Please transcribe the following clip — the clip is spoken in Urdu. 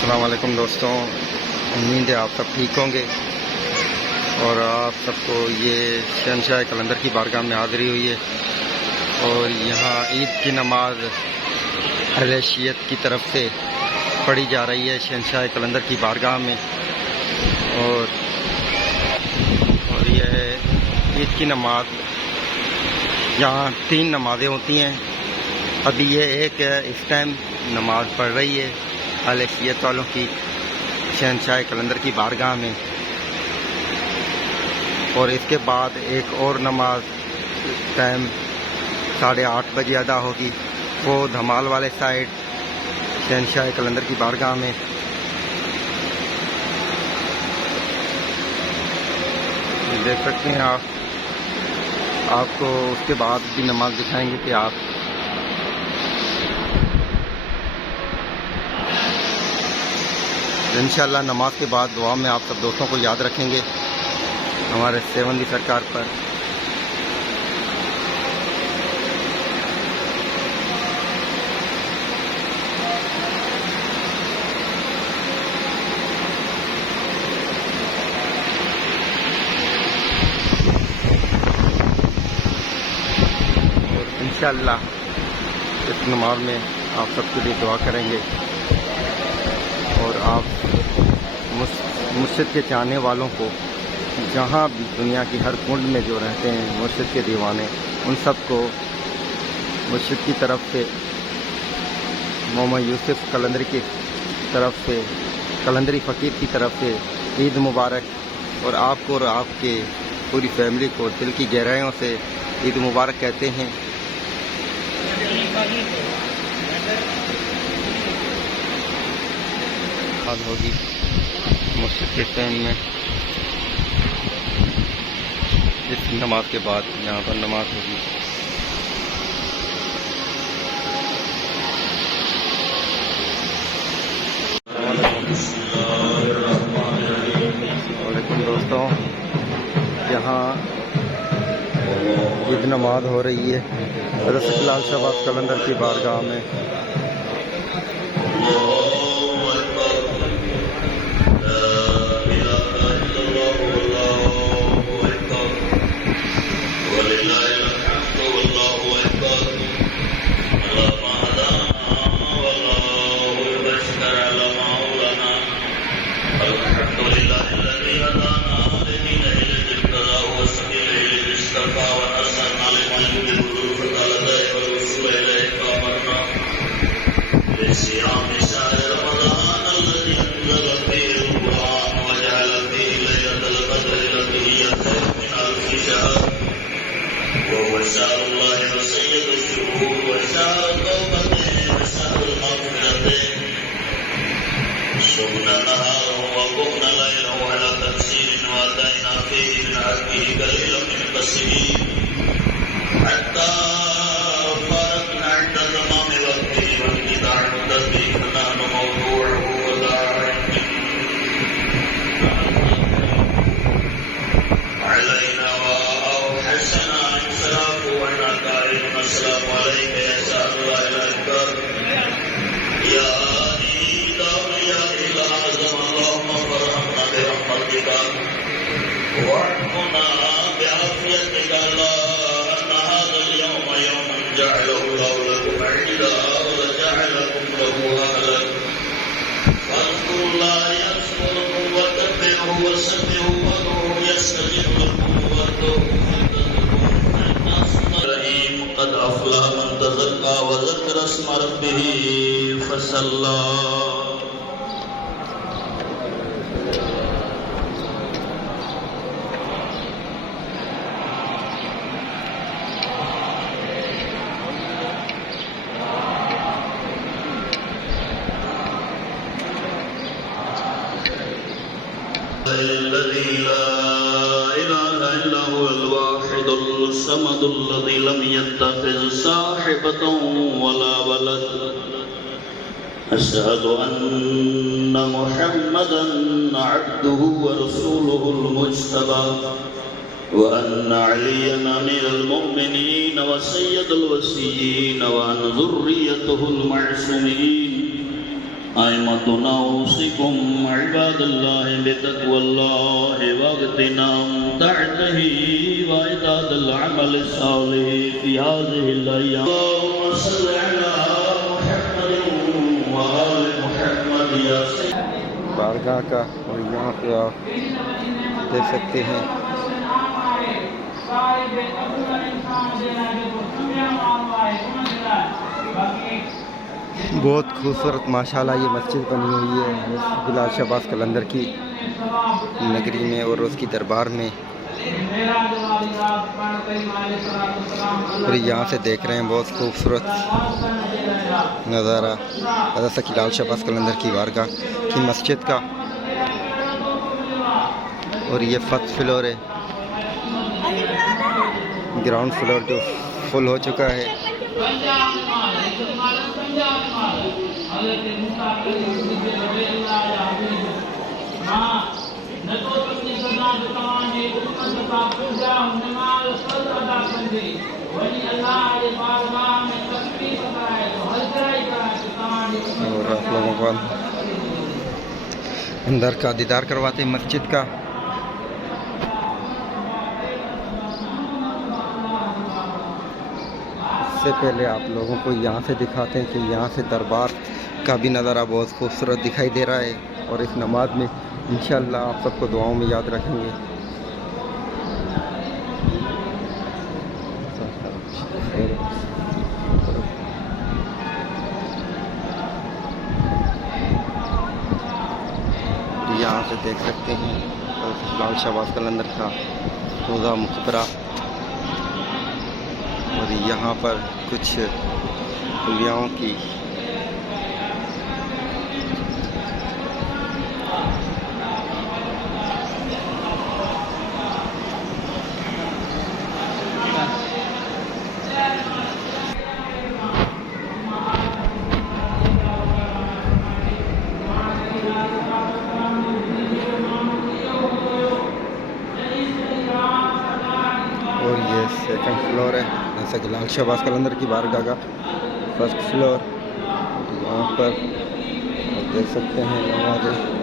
السلام علیکم دوستوں، امید ہے آپ سب ٹھیک ہوں گے اور آپ سب کو یہ شہنشاہ قلندر کی بارگاہ میں حاضری ہوئی ہے اور یہاں عید کی نماز اہل شیعت کی طرف سے پڑھی جا رہی ہے شہنشاہ قلندر کی بارگاہ میں۔ اور یہ عید کی نماز یہاں 3 نمازیں ہوتی ہیں۔ ابھی یہ ایک اس ٹائم نماز پڑھ رہی ہے اہل شیعت والوں کی شہنشاہ قلندر کی بارگاہ میں، اور اس کے بعد ایک اور نماز ٹائم 8:30 بجے ادا ہوگی، وہ دھمال والے سائڈ شہنشاہ قلندر کی بارگاہ میں۔ دیکھ سکتے ہیں آپ کو اس کے بعد بھی نماز دکھائیں گے کہ آپ انشاءاللہ نماز کے بعد دعا میں آپ سب دوستوں کو یاد رکھیں گے ہمارے سیوندی سرکار پر۔ اور انشاءاللہ اس نماز میں آپ سب کے لیے دعا کریں گے، اور آپ مرشد کے چاہنے والوں کو جہاں بھی دنیا کی ہر کنڈ میں جو رہتے ہیں مرشد کے دیوانے، ان سب کو مرشد کی طرف سے، محمد یوسف قلندری کی طرف سے، قلندری فقیر کی طرف سے عید مبارک، اور آپ کو اور آپ کے پوری فیملی کو دل کی گہرائیوں سے عید مبارک کہتے ہیں۔ آج ہوگی مسجد کے ٹائم میں، اس نماز کے بعد یہاں پر نماز ہوگی۔ وعلیکم دوستوں، یہاں عید نماز ہو رہی ہے حضرت لال شہباز قلندر کی بارگاہ میں۔ قد افلح من تزكى وذكر اسم ربه فصلى۔ الذي لا إله إلا هو الواحد الصمد الذي لم يتخذ صاحبة ولا ولد، أشهد أن محمدا عبده ورسوله المجتبى، وأن عليا أمير المؤمنين وسيد الوصيين وأن ذريته المعصومين، أئمتنا أوصيكم عباد الله بتقوى الله واغتنام طاعته وإعداد العمل الصالح في هذه الأيام. اللهم صل على محمد وآل محمد يا سيدي. بارگاہ کا اور یہاں پہ آپ دیکھ سکتے ہیں بہت خوبصورت ماشاءاللہ یہ مسجد بنی ہوئی ہے بلال شہباز قلندر کی نگری میں اور اس کی دربار میں. اور یہاں سے دیکھ رہے ہیں بہت خوبصورت نظارہ حضرت سید لال شہباز قلندر کی بارگاہ کی مسجد کا. اور یہ فرسٹ فلور ہے, گراؤنڈ فلور جو فل ہو چکا ہے. اور آپ لوگوں کو اندر کا دیدار کرواتے ہیں مسجد کا. اس سے پہلے آپ لوگوں کو یہاں سے دکھاتے ہیں کہ یہاں سے دربار کا بھی نظارہ بہت خوبصورت دکھائی دے رہا ہے. اور اس نماز میں انشاءاللہ آپ سب کو دعاؤں میں یاد رکھیں گے. یہاں سے دیکھ سکتے ہیں لال شہباز قلندر کا روضہ مقبرہ. اور یہاں پر کچھ اولیاؤں کی اور یہ سیکنڈ فلور ہے جیسا کہ لال شہباز قلندر کی بارگاہ کا فرسٹ فلور. یہاں پر آپ دیکھ سکتے ہیں نمازیں.